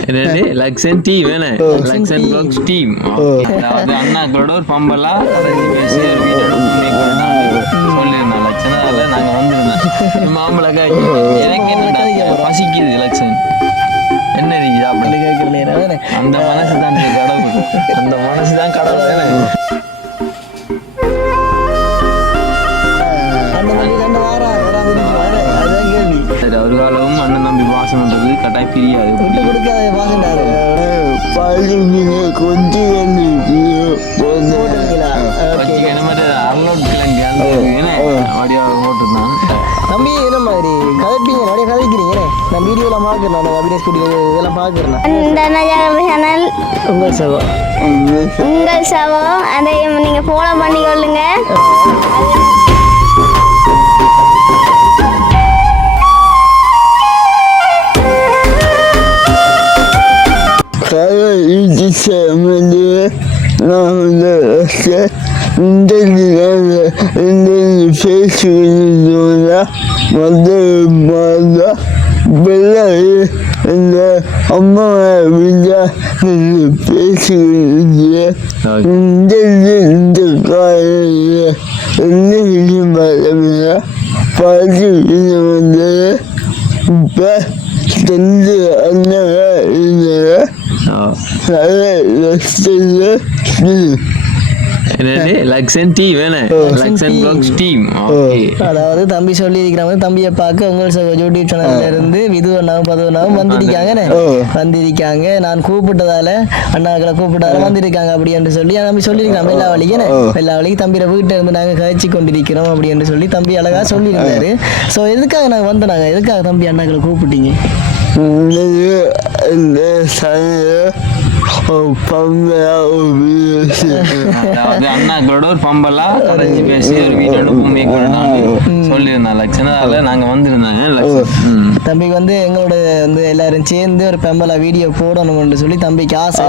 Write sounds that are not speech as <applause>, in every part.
என்னது? Luxon team வேணே Lakshan blocks team அதாவது அண்ணாக்களோட ஒரு பம்பலா பேசி ஒரு வீடியோ சொல்லியிருந்தோம் லட்சணம் அதில் நாங்கள் வந்திருந்தோம் மாம்பழ காய் எனக்கு என்ன பசிக்குது என்ன அப்படி அந்த மனசு தான் கடவுள். அந்த மனசு தான் கடவுள் பாசம்ன்றது கட்டாயம் பிரியாது. விட்டு கொடுக்காத என்ன தம்பி மாதிரி? கதைப்பீங்க நிறைய கதைக்கிறீங்க நான் வீடியோவில் பார்க்குறேன் நான் அபினேஷ் குடி இதெல்லாம் பார்க்குறேன் உங்கள் சகோ. உங்கள் சவம் அதை நீங்கள் ஃபாலோ பண்ணி கொள்ளுங்க sevmediği rahmetlerse dediler dediler şey çıkıyorlar madde bazda belayı de ama bize şey çıkıyor dediler de gayrı ne gibi böyle Fatih bilimleri ve kendi anneme üzere Lakshan team வேணே Lakshan blocks team okay. அதாவது தம்பி சொல்லியிருக்கிறாங்க தம்பியை பார்க்க உங்கள் YouTube சேனல்ல இருந்து விதுவண்ணாவும் பதுவண்ணாவும் வந்திருக்காங்கண்ணே வந்திருக்காங்க. நான் கூப்பிட்டதால அண்ணாக்களை கூப்பிட்டதால வந்திருக்காங்க அப்படி என்று சொல்லி தம்பி சொல்லியிருக்காங்க எல்லா வழிக்குன்னு எல்லா வழிக்கு தம்பியை வீட்டில் இருந்து நாங்கள் கழிச்சு கொண்டிருக்கிறோம் அப்படி என்று சொல்லி தம்பி அழகா சொல்லியிருந்தாரு. ஸோ எதுக்காக நாங்கள் வந்தோம் நாங்கள் எதுக்காக தம்பி அண்ணாக்களை கூப்பிட்டீங்க? அதாவது அண்ணாக்களோட ஒரு பம்பலா கடைஞ்சி பேசி ஒரு வீடியோ மேக் பண்ணாங்க சொல்லியிருந்தான் லட்சணம் அதில் நாங்கள் வந்திருந்தாங்க. தம்பிக்கு வந்து எங்களோட வந்து எல்லாரும் சேர்ந்து ஒரு பெம்பலா வீடியோ போடணும்னு சொல்லி தம்பிக்கு ஆசை.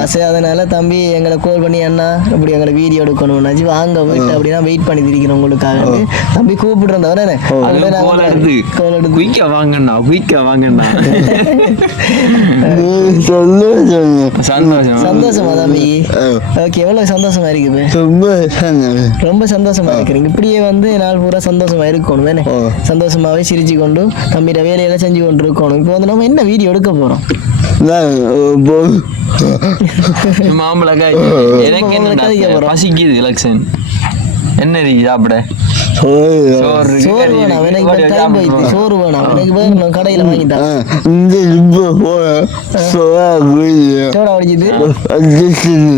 ஆசை. அதனால தம்பி எங்களை கால் பண்ணி அண்ணா இப்படி எங்களை வீடியோ எடுக்கணும்னாச்சு வாங்க போயிட்டு அப்படின்னா வெயிட் பண்ணி இருக்கிறோம் உங்களுக்காக தம்பி கூப்பிட்டுருந்தவனே அதுல கோல் எடுத்து குயிக்கா வாங்கண்ணா குயிக்கா வாங்கண்ணா. சந்தோஷம். சந்தோஷமா தம்பி? ஓகே எவ்வளவு சந்தோஷமா இருக்குது? ரொம்ப சந்தோஷமா இருக்கிறீங்க. இப்படியே வந்து நாள் பூரா சந்தோஷமா இருக்கணும் வேணே. சந்தோஷமாவே சிரிச்சு கொண்டு தம்பியோட வேலையெல்லாம் செஞ்சு கொண்டு இருக்கணும் இப்போ வந்து நம்ம என்ன வீடியோ எடுக்க போறோம்? நான் போ. மாம்பழ காய். எனக்கு என்ன. பசிக்குது லக்ஷன். என்ன நீ சாப்பிட? சோறு இருக்கு, வேணாம். இருக்கு, எனக்கு கடையில் வாங்கிட்டான் சோடா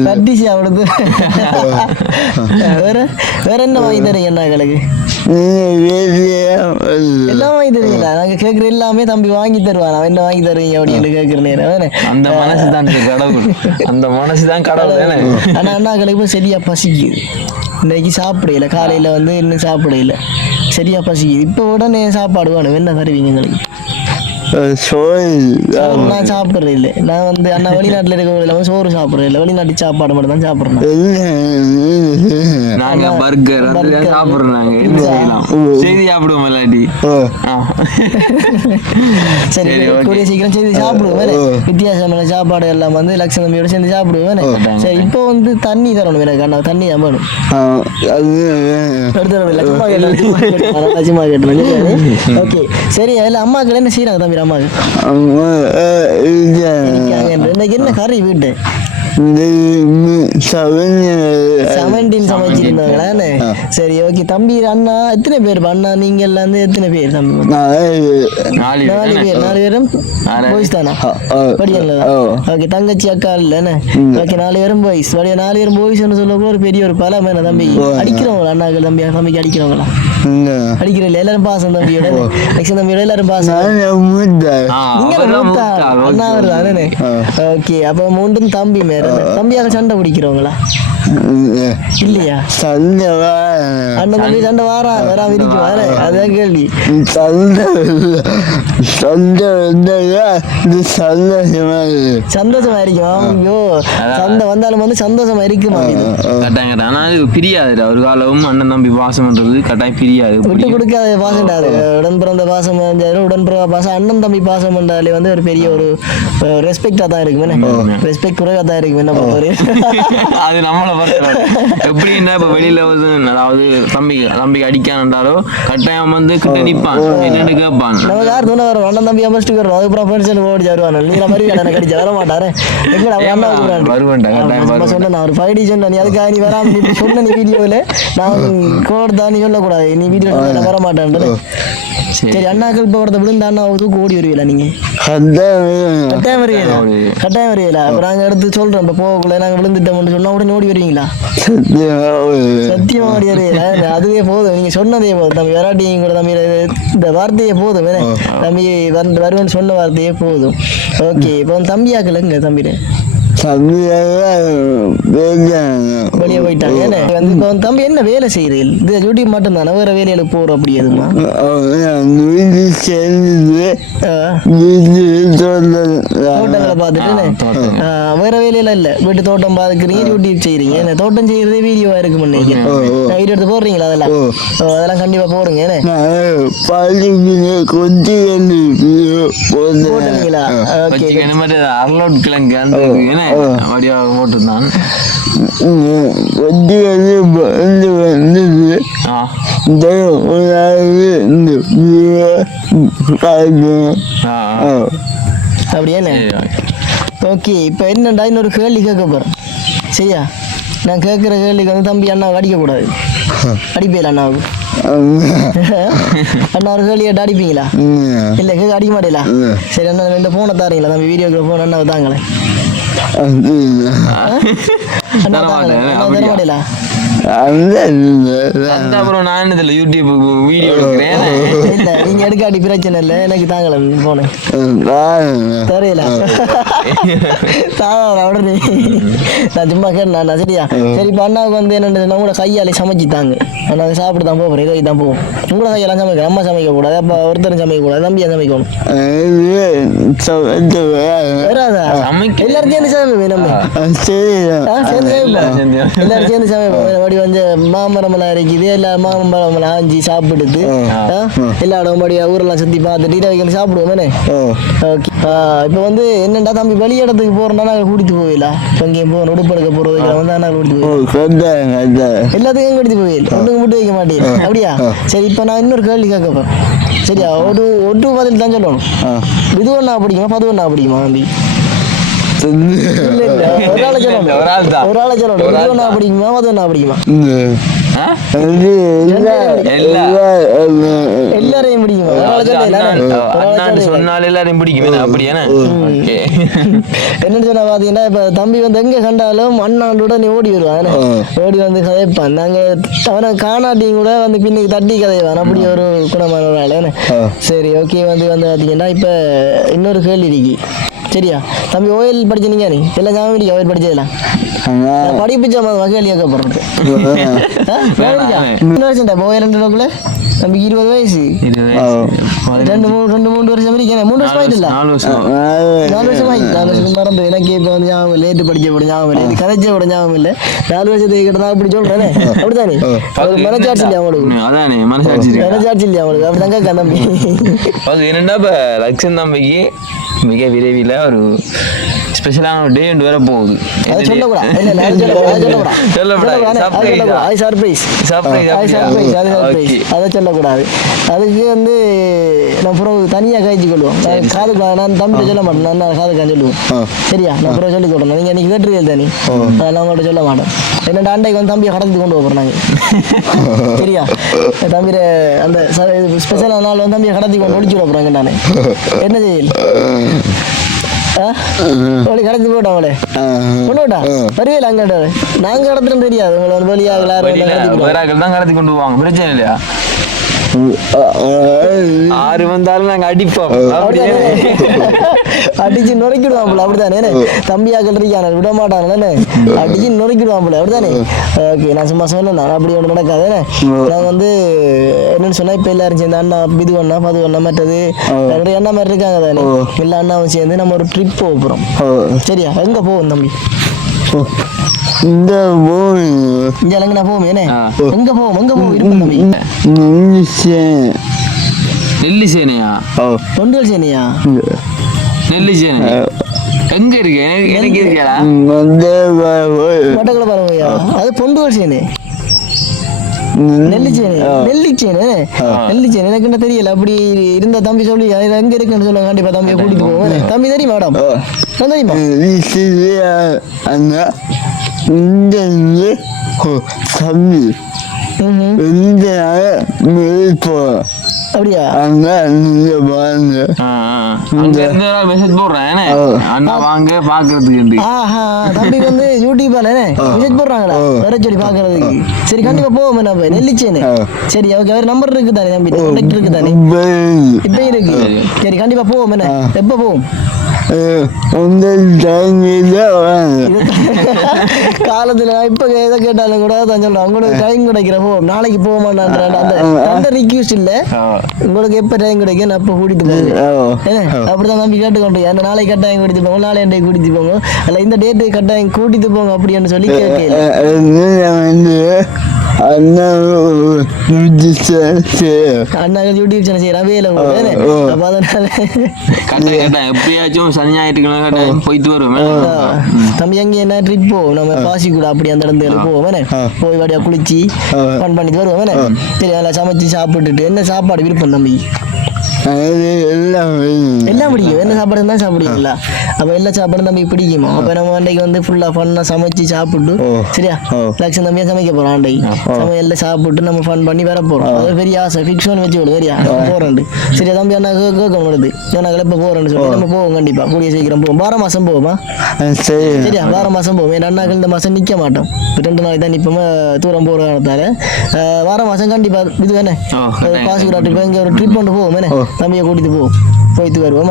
கட்டிச்சு அவளுக்கு வேற வேற என்ன வாங்கி தரீங்க என்ன எங்களுக்கு? எல்லாம் வாங்கி தருவீங்களா நாங்க கேட்குற எல்லாமே தம்பி வாங்கி தருவான். அவன் என்ன வாங்கி தருவீங்க அப்படின்னு நேரம். வேணே அந்த மனசு தான் கடவுள். அந்த மனசு தான் கடவுள் ஆனா அண்ணாக்களுக்கு சரியா பசிக்குது. இன்னைக்கு சாப்பிடையில காலையில் வந்து இன்னும் சாப்பிடையில சரியா பசிக்குது. இப்போ உடனே சாப்பாடு வேணும். என்ன தருவீங்க எங்களுக்கு? சோழ நான் சாப்பிட்றது இல்லை. நான் வந்து அண்ணா வெளிநாட்டுல இருக்க இல்லாம சோறு சாப்பிட்றது இல்லை. வெளிநாட்டு சாப்பாடு மட்டும் தான் சாப்பிட்றேன் நாங்க பர்கர் அதெல்லாம் சாப்பிடுறோம் நாங்க. என்ன செய்யலாம். செய்தி சாப்பிடுவோம் இல்லாட்டி. ஆ. சரி. கூடிய சீக்கிரம் சேர்ந்து சாப்பிடுவோம் வேற. வித்தியாசமான சாப்பாடு எல்லாம் வந்து லட்சுமி தம்பியோட சேர்ந்து சாப்பிடுவோம் வேற. சரி இப்போ வந்து தண்ணி தரணும் எனக்கு அண்ணா தண்ணி தான் வேணும். <laughs> கேட்டேன், கேட்டேன். ஓகே. சரி அதில் அம்மாக்கள் என்ன செய்யறாங்க தம்பி? இன்னைக்கு என்ன கறி வீட்டு? செவன்டீன் சமைச்சிருந்தாங்களே சரி ஓகே. தம்பி அண்ணா எத்தனை பேர்? அண்ணா நீங்க எல்லாம் எத்தனை பேர் தம்பி? நாலு. பேர் நாலு பேரும்? பாய்ஸ் தானா. படிக்கல. ஓகே தங்கச்சி அக்கா இல்லைன்னு ஓகே நாலு பேரும் பாய்ஸ் வழியா நாலு பேரும் பாய்ஸ்னு சொல்ல ஒரு பெரிய ஒரு பலம் என்ன தம்பி. அடிக்கிறவங்களா அண்ணாக்கள் தம்பி? தம்பிக்கு அடிக்கிறவங்களா? அடிக்கிற இல்லை எல்லாரும் பாசம் தம்பியோட லட்சம் தம்பியோட எல்லாரும் பாசம். நீங்க மூத்தா. அண்ணா ஓகே அப்ப மூன்றும் தம்பி மேல. தம்பியாக சண்டை பிடிக்கிறவங்களா? இல்லையா? சண்டை அண்ணன் தம்பி சண்டை வாரா வராம இருக்கு வார. அதான் கேள்வி. சண்டை சண்டை வந்தாங்க இது சந்தோஷமா சந்தோஷமா இருக்குமா ஐயோ சண்டை வந்தாலும் வந்து சந்தோஷமா இருக்குமா? கட்டாயம் கட்டாயம். ஆனா அது பிரியாது ஒரு காலமும் அண்ணன் தம்பி பாசம் பண்றது கட்டாயம் பிரியாது. விட்டு கொடுக்காத பாசம்டாரு உடன் பிறந்த பாசம் உடன் பிறந்த பாசம் அண்ணன் தம்பி பாசம் பண்ணாலே வந்து ஒரு பெரிய ஒரு ரெஸ்பெக்டா தான் இருக்கும். ரெஸ்பெக்ட் குறைவா தான் இருக்கும். என்ன பொறுத்தவரையும். <laughs> அது நம்மளை பொறுத்தவரை. எப்படின்னா இப்ப வெளியில வந்து அதாவது தம்பி தம்பிக்கு அடிக்கான்டாலோ கட்டாயம் வந்து கிட்ட நிப்பான் என்னன்னு கேட்பான். நம்ம யார் துணை வரும் அண்ணன் தம்பி அமஸ்ட்டு வரும் அதுக்கப்புறம் ஃப்ரெண்ட்ஸ் ஓடி வருவாங்க நீ மாதிரி எனக்கு கடிச்சு வர மாட்டாரு. எங்க நம்ம அண்ணா கூப்பிடாண்டு வருவேன்டா கட்டாயம் வருவேன் சொன்னேன் நான் ஒரு ஃபைவ் டி சொன்னேன். நீ அதுக்காக நீ வராம நீ இப்படி சொன்ன நீ வீடியோவில் நான் கோட் தான் நீ சொல்லக்கூடாது. நீ வீடியோ வர மாட்டேன் சரி. அண்ணாக்கள் இப்போ ஒருத்த விழுந்த அண்ணா தூக்கு ஓடி வருவீங்களா நீங்க? கட்டாயம் வருவீங்களா? கட்டாயம் வருவீங்களா? அப்ப நாங்க எடுத்து சொல்றோம். இப்போ போகக்குள்ள நாங்க விழுந்துட்டோம்னு சொன்னா உடனே ஓடி வருவீங்களா? சத்தியமா ஓடி அதுவே போதும். நீங்க சொன்னதே போதும். தம்பி வராட்டியும் கூட தம்பி இந்த வார்த்தையே போதும்? தம்பி வந்து வருவேன்னு சொன்ன வார்த்தையே போதும். ஓகே இப்போ தம்பியாக்கள் எங்க தம்பி வெளியே போயிட்டாங்க. வந்து தம்பி என்ன வேலை செய்யறீங்க இது யூடியூப் மட்டும் தானே வேற வேலையில போறோம் அப்படி எதுமா வீடு சேர்ந்து வீடு தோட்டங்களை பார்த்துட்டு வேற வேலையில இல்ல. வீட்டு தோட்டம் பாத்துக்கிறீங்க யூடியூப் செய்றீங்க. என்ன? தோட்டம் செய்யறதே வீடியோவா இருக்கு நினைக்கிறேன் வீடியோ எடுத்து போடுறீங்களா அதெல்லாம்? அதெல்லாம் கண்டிப்பா போடுங்க. கொஞ்சம் கிழங்கு வடிவா போட்டுருந்தான். கொஞ்சம் வந்து வந்தது. காய்க்கும் ஆ. அப்படியே ஓகே. இப்போ என்னடா இன்னொரு கேள்வி கேட்க போறேன் சரியா? நான் கேட்குற கேள்விக்கு வந்து தம்பி அண்ணாவுக்கு அடிக்கக்கூடாது. அடிப்பீங்களா அண்ணாவுக்கு. அண்ணா ஒரு கேள்வி கேட்டு அடிப்பீங்களா? இல்லை கேட்க அடிக்க மாட்டீங்களா? சரி அண்ணா ரெண்டு ஃபோனை தாரீங்களா? தம்பி வீடியோக்கு ஃபோன் அண்ணா தாங்களே அண்ணா தர தாங்களே மாட்டேன், அண்ணா அப்புறம் நான் இதுல யூடியூப் வீடியோ எடுக்கிறேன். இல்லை நீங்கள் எடுக்காட்டி பிரச்சனை இல்லை எனக்கு தாங்களே ஃபோனு தெரியல. தாங்க உடனே. நான் சும்மா கேட்டேன் நான் சரியா சரி இப்போ அண்ணாவுக்கு வந்து என்னென்ன கூட கையாலே சமைச்சு தாங்க நான் அதை சாப்பிட்டு தான் போகிறேன் இதை தான் போவோம். உங்களோட கையெல்லாம் சமைக்கிறேன் அம்மா சமைக்க கூடாது அப்போ ஒருத்தரும் சமைக்க கூடாது தம்பியா சமைக்கணும். வராதா? சமைக்க- எல்லாரும் சேர்ந்து சமைப்போம் நம்ம. எல்லாரும் சேர்ந்து சமைப்போம். வந்து மாமரம் எல்லாம் இருக்குது எல்லா மாமரம் எல்லாம் ஆஞ்சி சாப்பிடுது எல்லா இடம் மறுபடி ஊரெல்லாம் சுற்றி பார்த்துட்டு வைக்கணும் சாப்பிடுவோம் ஓகே. இப்போ வந்து என்னடா தம்பி வெளி இடத்துக்கு போறோம்னா நாங்கள் கூட்டிட்டு போயிடலாம் இப்போ எங்கேயும் போகணும் உடுப்பு எடுக்க போகிறதுக்கு வந்து நாங்கள் கூட்டிட்டு போய் எல்லாத்துக்கும் கூட்டிட்டு போயில் ஒன்றுக்கு மட்டும் வைக்க மாட்டேன் அப்படியா? சரி இப்போ நான் இன்னொரு கேள்வி கேட்க போறேன். சரியா? ஒரு ஒட்டு பதில் தான் சொல்லணும். இது ஒன்றா பிடிக்குமா? பது ஒன்றா பிடிக்குமா தம்பி? எல்லாரையும் பிடிக்குமா? ஓகே. என்னன்னு சொன்னா பாத்தீங்கன்னா இப்ப தம்பி வந்து எங்க கண்டாலும் அண்ணாண்டோட நீ ஓடி வருவான் ஓடி வந்து கதைப்பான். நாங்க அவனை காணாட்டியும் கூட வந்து பின்னுக்கு தட்டி கதைவான் அப்படி ஒரு குணமான ஒரு ஆள்? சரி ஓகே வந்து வந்து பாத்தீங்கன்னா இப்ப இன்னொரு கேள்வி இருக்கு. சரியா? தம்பி ஓயில் படிச்ச நீங்க நீ எல்லாம் ஞாபகம் இருக்கு ஓயில் படிச்சதெல்லாம்? படிப்பு சம்மந்தமா கேள்வி கேட்க போறது ஓயில் ரெண்டு நோக்குல தம்பிக்கு இருபது வயசு. ரெண்டு மூணு ரெண்டு மூணு வருஷம் இருக்கேன் மூணு வருஷம் ஆயிட்டுல? நாலு வருஷம். நாலு வருஷம் ஆகி நாலு வருஷம் மறந்து எனக்கு இப்போ வந்து ஞாபகம் இல்லை. லேட்டு படிச்ச கூட ஞாபகம் இல்லை. இது கதைச்ச கூட ஞாபகம் இல்லை. நாலு வருஷத்துக்கு கிட்ட தான் அப்படி சொல்றேன்? அப்படித்தானே? ஒரு மனச்சாட்சி இல்லையா அவங்களுக்கு அதானே. மனச்சாட்சி இல்லையா? அவங்களுக்கு அப்படி தங்க தம்பி அது என்னன்னா இப்போ லக்ஷன் தம்பிக்கு மிக விரைவில் ஒரு ஸ்பெஷலான ஒரு டே ஒன்று வேற <laughs> போகுது <laughs> அதை சொல்லக்கூடாது. அதுக்கு வந்து நான் பிறகு தனியாக கழிச்சு கொள்வோம். காதுக்கு நான் தம்பிட்ட சொல்ல மாட்டேன். நான் நான் காதுக்கு சொல்லுவேன். சரியா? நான் பிறகு சொல்லி கொடுறேன் நீங்கள் இன்னைக்கு கேட்டுருவீங்க தானே? நான் உங்கள்கிட்ட சொல்ல மாட்டேன். என்னோட அண்டைக்கு வந்து தம்பியை கடத்தி கொண்டு போகிறோம் நாங்கள் <laughs> சரியா? என் தம்பியை அந்த ஸ்பெஷலான நாள் வந்து தம்பியை கடத்தி கொண்டு ஒழிச்சு விட போகிறாங்க நான். என்ன செய்யல ஒளி கடத்தி போட்டோம் அவளே. கொண்டு விட்டா வருவீல அங்க நாங்க கடத்துறோம் தெரியாது. உங்களை வந்து வெளியாக வெளியில வேற ஆட்கள் தான் கடத்தி கொண்டு போவாங்க. பிரச்சனை இல்லையா? ஆறு வந்தாலும் நாங்க அடிப்போம். அப்படியே. அடிச்சு நொறுக்கிடுவான் அப்படிதானே? தம்பியாக்கள் இருக்கான விட மாட்டானே அடிச்சு நொறுக்கிடுவான் போல அப்படிதானே? ஓகே நான் சும்மா சொன்னேன் நான் அப்படி ஒன்று நடக்காது நான் வந்து என்னன்னு சொன்னா இப்ப எல்லாரும் சேர்ந்து அண்ணா இது அண்ணா பது அண்ணா மற்றது நிறைய அண்ணா மாதிரி இருக்காங்க தானே? எல்லா அண்ணாவும் சேர்ந்து நம்ம ஒரு ட்ரிப் போக போறோம். சரியா? எங்க போவோம் தம்பி? இந்த போய் இங்க எங்க போவோம் என்ன ஆ. எங்க போவோம்? எங்க போவோம் இருப்போம் தம்பி. நெல்லி சேனையா? தொண்டுகள் சேனையா? எங்க இருக்கு? எனக்கு வந்து அது பொண்டுகள் சேனை நெல்லிச்சேனை நெல்லிச்சேனை நெல்லிச்சேனை எனக்கு என்ன தெரியல. அப்படி இருந்த தம்பி சொல்லி அது எங்க இருக்குன்னு சொல்லுங்க. கண்டிப்பா தம்பியை கூட்டிட்டு போவோம். தம்பி தெரியுமா மேடம்? தெரியுமா? இந்த தம்பி. இந்த போகிறோம் அப்படியா. அங்க இருந்து மெசேஜ் போடுறேன் என்ன? அண்ணா வாங்க பாக்குறதுக்கு ஆஹா தம்பி வந்து யூடியூப்ல மெசேஜ் போடுறாங்களா? வர சொல்லி பாக்குறதுக்கு. சரி கண்டிப்பா போவோம் நம்ம நெல்லிச்சேனை சரி ஓகே நம்பர் இருக்கு தானே தம்பி? கான்டாக்ட் இருக்கு தானே? இப்ப இருக்கு. சரி. கண்டிப்பா போவோம் என்ன? எப்ப போவோம்? காலத்துல இப்ப எதை கேட்டாலும் கூட தான் சொல்றேன். உங்களுக்கு டைம் கிடைக்கிற போ நாளைக்கு போக மாட்டான்ற அந்த இல்ல. உங்களுக்கு எப்ப டைம் கிடைக்கும் நான் அப்ப கூட்டிட்டு போறேன்? அப்படிதான் நம்பி கேட்டுக்கொண்டு அந்த நாளைக்கு கட்டாயம் கூட்டிட்டு போங்க. நாளை அன்றைக்கு கூட்டிட்டு போங்க. அல்ல இந்த டேட்டு கட்டாயம் கூட்டிட்டு போங்க அப்படின்னு சொல்லி கேட்கல வந்து அண்ணா செய்ய அண்ணா யூடியூப் சேனல் செய்யற வேலை போகுது அப்ப அதனால எப்பயாச்சும் சனி ஞாயிற்றுக்கிழமை போயிட்டு வருவேன். தம்பி அங்க என்ன ட்ரிப் போவோம் நம்ம பாசி கூட அப்படி அந்த இடத்துல போவோம்? போய் வடியா குளிச்சு ஃபன் பண்ணிட்டு வருவோம்? சரி நல்லா சமைச்சு சாப்பிட்டுட்டு என்ன சாப்பாடு விருப்பம் தம்பி? எல்லாம். எல்லாம் பிடிக்கும் என்ன சாப்பாடு தான் சாப்பிடுவீங்களா? அப்ப எல்லா சாப்பாடும் தம்பி பிடிக்குமா அப்ப நம்ம அன்றைக்கு வந்து ஃபுல்லா ஃபன்னா சமைச்சு சாப்பிட்டு சரியா? லட்சம் தம்பியா சமைக்க போறோம் அன்றைக்கு சமையல்ல சாப்பிட்டு நம்ம ஃபன் பண்ணி வர போறோம். அது பெரிய ஆசை. ஃபிக்ஸ் பண்ணி வச்சு விடு சரியா போறேன் சரியா தம்பி அண்ணா கேட்கணும் வருது எனக்கு எப்ப போறேன்னு சொல்லி நம்ம போவோம் கண்டிப்பா. கூடிய சீக்கிரம் போவோம். வார மாசம் போவோமா? சரியா? வார மாசம் போவோம். என் அண்ணாக்கள் இந்த மாசம் நிக்க மாட்டோம். இப்ப ரெண்டு நாளைக்கு தான் நிப்போம்? தூரம் காரணத்தால அஹ், வார மாசம் கண்டிப்பா. இது வேணே காசு இப்போ இங்க ஒரு ட்ரிப் ஒன்று போவோம். என்ன? தம்பியை கூட்டிட்டு போவோம் போயிட்டு வருவோம்.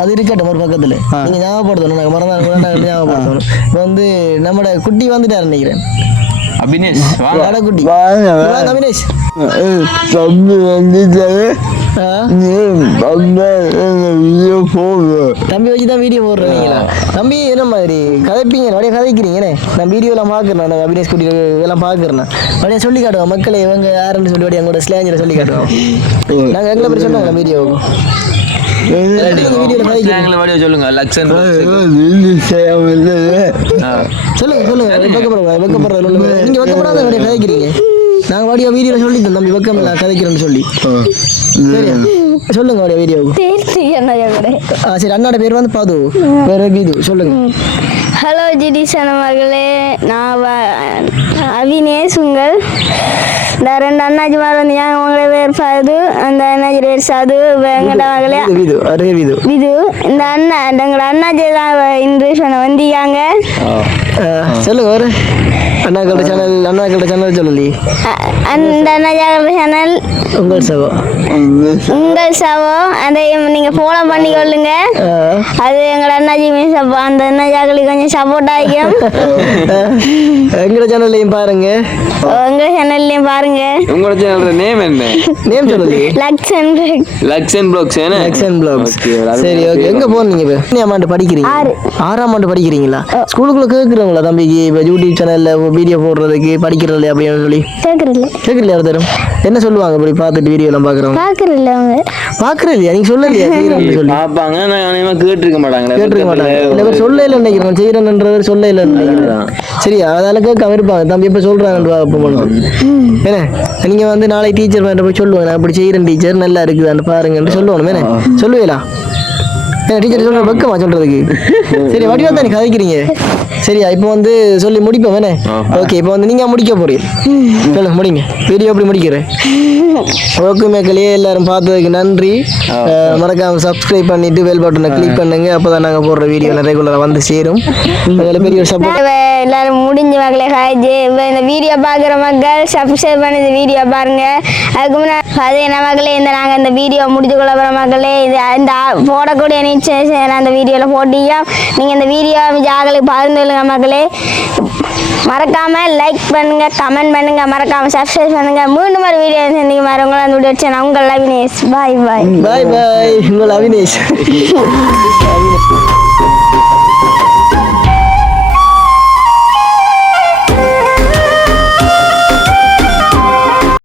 அது இருக்கட்டும் ஒரு பக்கத்துல. நீங்க ஞாபகப்படுத்தணும். நாங்க மறந்தாலும் கூட ஞாபகப்படுத்தணும். இப்போ வந்து நம்மட குட்டி வந்துட்டாரு நினைக்கிறேன். அபினேஷ் வாங்க. வாங்க தம்பி வந்துட்டாரு. ஆ, நீ தம்பி வீடியோ போடு தம்பி வச்சு தான் வீடியோ போடுறீங்களா? தம்பி என்ன மாதிரி? கதைப்பீங்க நிறைய கதைக்கிறீங்கண்ணே நான் வீடியோலாம் பார்க்குறேன் நான் அபினேஷ் குட்டி இதெல்லாம் பார்க்குறேன். அப்படியே சொல்லி காட்டுவோம் மக்களை இவங்க யாருன்னு சொல்லி அப்படியே எங்களோட ஸ்லேஞ்சில் சொல்லி காட்டுவோம். நாங்கள் எங்களை பற்றி சொன்னோம் வீடியோ. சொல்லுங்க லக்ஷன் சொல்லுங்க சொல்லுங்க வெக்கப்படுற வெக்கப்படுற நீங்க வெக்கப்படாத கதைக்கிறீங்க. நாங்க வாடியா வீடியோல சொல்லிட்டோம் தம்பி வெக்கம் இல்லை கதைக்கிறேன்னு சொல்லி. சொல்லுங்க வாடியா வீடியோ சரி அண்ணாட பேர் வந்து பாது. வேற சொல்லுங்க. ஹலோ ஜிடி மகளே நான் அவினேஷ் உங்கள். இந்த ரெண்டு அண்ணாச்சி மாதிரி வந்து ஏன் உங்களை பேர் சாது அந்த அண்ணாச்சி பேர் சாது எங்கட மகளே. வீது அரே வீது இது இந்த அண்ணா எங்களோட அண்ணாச்சி தான் இன்று சொன்ன வந்தியாங்க. சொல்லுங்க வேற அண்ணாக்களோட சேனல் அண்ணாக்களோட சேனல் சொல்லலி. அ- அந்த அண்ணாச்சி சேனல் உங்கள் சகோ உங்கள் சவோ அதை நீங்கள் ஃபாலோ பண்ணி கொள்ளுங்க அது எங்களோட அண்ணாச்சி மீன் சப்போ. அந்த அண்ணாச்சாக்களுக்கு கொஞ்சம் சப்போர்ட் ஆகிக்கும் எங்களோட சேனல்லையும் பாருங்க. உங்கள் சேனல்லையும் பாருங்க. உங்களோட சேனல் நேம் என்ன? நேம் சொல்லலி. லக்ஷன் லக்ஷன் ப்ளாக்ஸ் என்ன ஆக்ஷன் பிளாக்ஸ் சரி ஓகே எங்க போனீங்க இப்போ? எத்தனை ஆண்டு படிக்கிறீங்க? ஆறு. ஆறாம் ஆண்டு படிக்கிறீங்களா? ஸ்கூலுக்குள்ள கேட்குறவங்களா தம்பிக்கு? இப்போ யூடியூப் சேனல்ல வீடியோ போடுறதுக்கு படிக்கிறது அப்படின்னு சொல்லி? கேட்குறதில்ல கேட்கலையா தரும்? என்ன சொல்லுவாங்க இப்படி பார்த்துட்டு வீடியோ எல்லாம் பார்க்குறவங்க? பார்க்குறதில்ல அவங்க. பார்க்குறது இல்லையா நீங்க சொல்லலையா? <laughs> செய்யறேன்னு சொல்லி. பாப்பாங்க கேட்டிருக்க மாட்டாங்களே. கேட்டிருக்க மாட்டாங்க. இல்லை பேர் சொல்ல இல்லை நினைக்கிறேன் செய்யறேன்றவர் சொல்ல இல்லை நினைக்கிறேன். சரியா? அதால கேட்காம இருப்பாங்க. தம்பி இப்போ சொல்றாங்க அப்போ என்ன? நீங்க வந்து நாளைக்கு டீச்சர் போய் சொல்லுவாங்க நான் இப்படி செய்யறேன் டீச்சர் நல்லா இருக்குதான்னு பாருங்கன்னு சொல்லுவானு என்ன? சொல்லுவீங்களா? டீச்சர் சொல்ற <laughs> வெக்கமா சொல்றதுக்கு? சரி வடிவா தானே கதைக்கிறீங்க? சரியா இப்போ வந்து சொல்லி முடிப்போம் என்ன? ஓகே இப்போ வந்து நீங்க முடிக்க போறீங்க. சொல்லுங்க முடிங்க. வீடியோ எப்படி முடிக்கிறேன்? ஓகே மேக்கலையே எல்லாரும் பார்த்ததுக்கு நன்றி. மறக்காம சப்ஸ்கிரைப் பண்ணிட்டு பெல் பட்டனை கிளிக் பண்ணுங்க. அப்பதான் நாங்க போடுற வீடியோ ரெகுலரா வந்து சேரும். அதில் பெரிய ஒரு சப்போர்ட் எல்லாரும் முடிஞ்ச மக்களே காய்ச்சி இப்போ இந்த வீடியோ பார்க்குற மக்கள் சப்ஸ்கிரைப் பண்ணி இந்த வீடியோ பாருங்க. அதுக்கு முன்னாடி அது என்ன மக்களே இந்த நாங்கள் இந்த வீடியோ முடிச்சு கொள்ள போகிற மக்களே இது இந்த போடக்கூடிய நீ இன்ஃபர்மேஷன் அந்த வீடியோவில் போட்டீங்க நீங்கள் இந்த வீடியோ ஜாகளுக்கு பகிர்ந்து கொள்ளுங்க மக்களே. மறக்காம லைக் பண்ணுங்க கமெண்ட் பண்ணுங்க மறக்காம சப்ஸ்கிரைப் பண்ணுங்க. மீண்டும் ஒரு வீடியோ சந்திக்கும் மாதிரி உங்களை வந்து விட்டு உங்கள் லவினேஷ் பாய் பாய் பாய் பாய் உங்கள் அவினேஷ். <laughs>